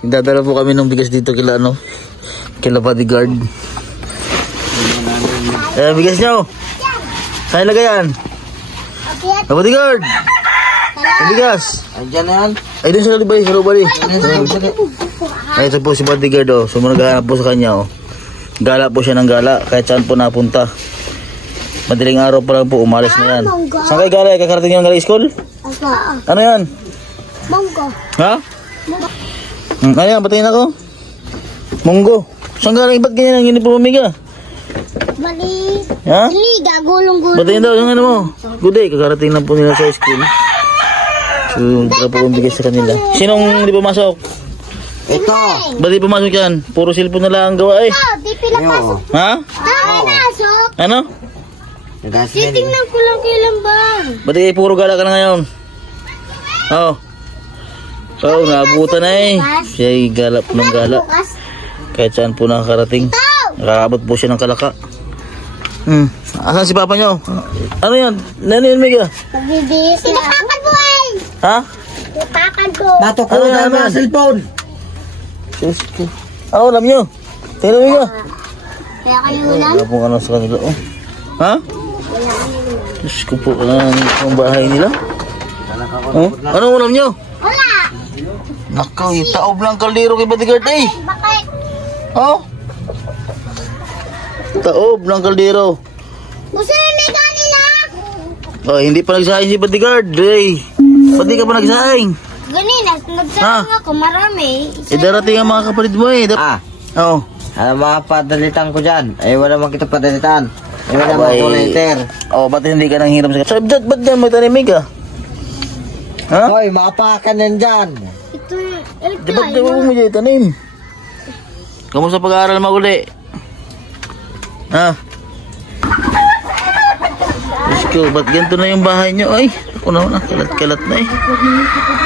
Dadala po kami ng bigas dito kila ano, kila bodyguard. Bigas nyo. Saan lagay yan? Bodyguard. Bigas. Andiyan na yan. Ay, dun sa kalibay, sa lubali. Ay, ito po si bodyguard, oh. So, naghahanap po sa kanya, oh. Gala po siya ng gala, kahit saan po napunta. Madaling araw pa lang po, umalis na yan. Saan kayo gala? Kakarating yung gala school? Ano yan? Monggo. Ha? Ano yan? Patayin ako? Monggo. Saan galing? Ba't ganyan ang uniforme ka? Bali. Ha? Liga, gulong-gulong. Patayin daw yung ano mo. Good day, kakarating lang po nila sa school. So, tara po kong bigay sa kanila. Sinong di pumasok? Ito. Ba't di pumasok yan? Puro cellphone na lang ang gawa eh. Di pinapasok. Ha? Pinasok. Ano? Titingnan ko lang kailan ba. Ba't di puro gala ka na ngayon? Oo. Oh, naabutan na eh. Siya ay gala po ng gala. Kahit saan po nakakarating. Nakakabot po siya ng kalaka. Asan si papa nyo? Ano yan? Nanin Mega? Pagbibihis na. Tinapakal po eh. Ha? Tinapakal po. Bato ko na mga cellphone. Ano alam nyo? Tingnan Mega. Kaya kayo ulan? Wala pong ano sa kanila. Oh. Ha? Diyos ko po. Ang bahay nila. Oh? Ano ulam nyo? Wala. Nakaw, yung taob lang kaldero kay bodyguard eh. Bakit? Oh? Taob lang kaldero. Gusto na may kanina? Oh, hindi pa nagsaing si bodyguard eh. Ba't di ka pa nagsaing? Ganina, nagsasang ako marami. Darating ang mga kapatid mo eh. Oo. Ano mga padalitan ko dyan? Ay wala man kita padalitan. Ay wala man ko later. Oh, ba't hindi ka nang hiram sa... Sabi, ba't dyan may tanimig ka? Ha? Hoy, maapakan yan dyan. Ito, Ba't di mo mo dyan tanim? Kamusta pag-aaral mo uli? Ha? Diyos ko, ba't ganito na yung bahay nyo? Ay, ako naman kalat-kalat na eh.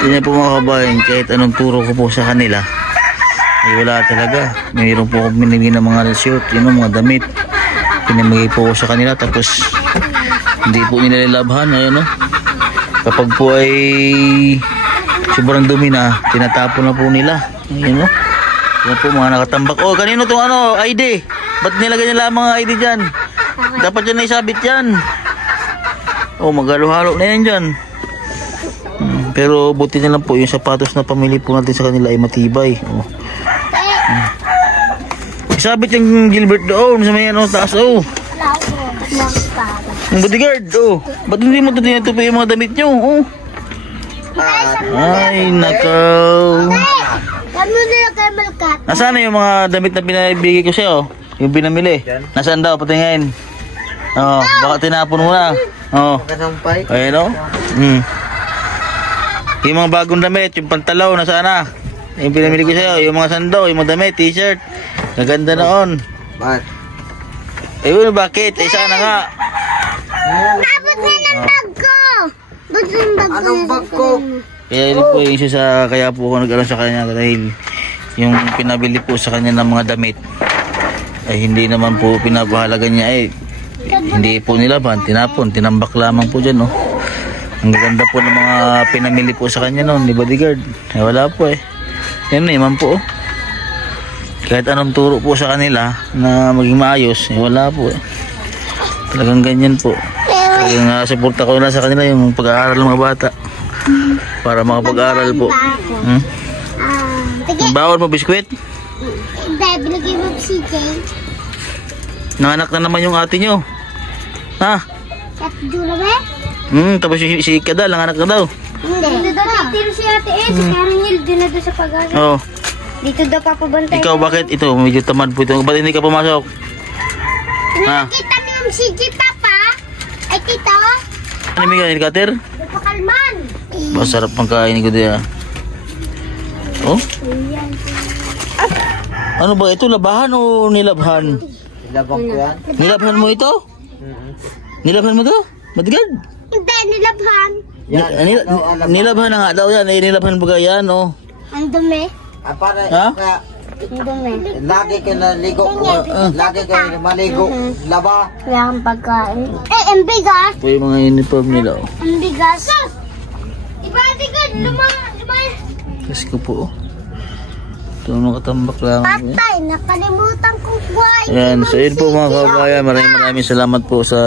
Tingnan po mga kabayan, kahit anong turo ko po sa kanila, ay wala talaga. Mayroon po akong binigay ng mga shoot, yun mga damit. Pinamigay po ko sa kanila, tapos hindi po nila nilabhan. Ayun, no? Kapag po ay sobrang dumi na, tinatapon na po nila. Ayun, no? Yan po mga nakatambak. Oh, kanino itong ano, ID? Ba't nilagay nila ang mga ID dyan? Dapat dyan na isabit yan. Oh, maghalo-halo na yan dyan. Pero buti na lang po yung sapatos na pamili po natin sa kanila ay matibay. Oh. Isabit yung Gilbert doon sa may ano, taas. Oh. Yung bodyguard. Oh. Ba't hindi mo ito tinatupi yung mga damit nyo? Oh. Ay, nakaw. Ano nila kayo malkat? Nasaan na yung mga damit na pinabigay ko sa'yo? Yung pinamili? Nasaan daw? Patingin. Oh, baka tinapon mo na. Oh. Ayun, oh. Yung mga bagong damit, yung pantalaw, nasaan na? Yung pinamili ko sa'yo, yung mga sando, yung mga damit, t-shirt. Naganda noon. Bakit? Ayun, bakit? Eh, sana nga. Abot na ng bag ko! Ba't yung bag ko? Anong bag ko? Kaya yun po yung isa sa, kaya po ako nag-alam sa kanya dahil yung pinabili po sa kanya ng mga damit ay hindi naman po pinapahalaga niya eh. Hindi po nilaban, tinapon, tinambak lamang po dyan, oh. Ang ganda po ng mga pinamili po sa kanya noon, ni bodyguard. Eh, wala po eh. Yan naman po, oh. Kahit anong turo po sa kanila na maging maayos, eh, wala po eh. Talagang ganyan po. Talagang suporta ko na sa kanila yung pag-aaral ng mga bata. Para makapag-aaral po. Bawal mo biskwit? Hindi, binigay mo si Jay. Nanganak na naman yung ate nyo. Ha? At dula ba? Tapos si Kadal, nanganak na daw. Hindi. Dito daw titiro si ate eh. Si Karen Hill, doon na doon sa pag-aaral. Oo. Dito daw papabantay. Ikaw bakit? Ito, medyo tamad po ito. Ba't hindi ka pumasok? Ha? Nakikita mo yung si Jay, Papa? Ay, tito? Ano may ganyan, Kater? Pakalman. Masarap pang kain ko diya. Oh? Ano ba ito? Labahan o nilabhan? Nilabang ko yan. Nilabhan mo ito? Nilabhan mo to? Bodyguard? Hindi, nilabhan. Nilabhan na nga daw yan. Nilabhan ba yan, oh? Ang dumi. Para, Ha? Ang dumi. lagi ka naligo. Lagi ka maligo. Laba. Wala kang pagkain. Eh, ang bigas. Po yung mga uniform nila, oh. Ang bigas. Iba, lumang. Kasi ko po, oh. Ito nakatambak lang. Patay, nakalimutan kong buhay. Ayan, so yun po mga kabayan, maraming salamat po sa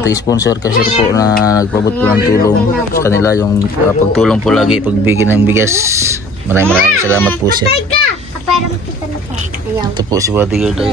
ating sponsor kasi po na nagpabot po ng tulong sa kanila, yung pagtulong po lagi, pagbigay ng bigas. Maraming salamat po siya. Pero makita na po. Ayaw. Ito po si bodyguard ay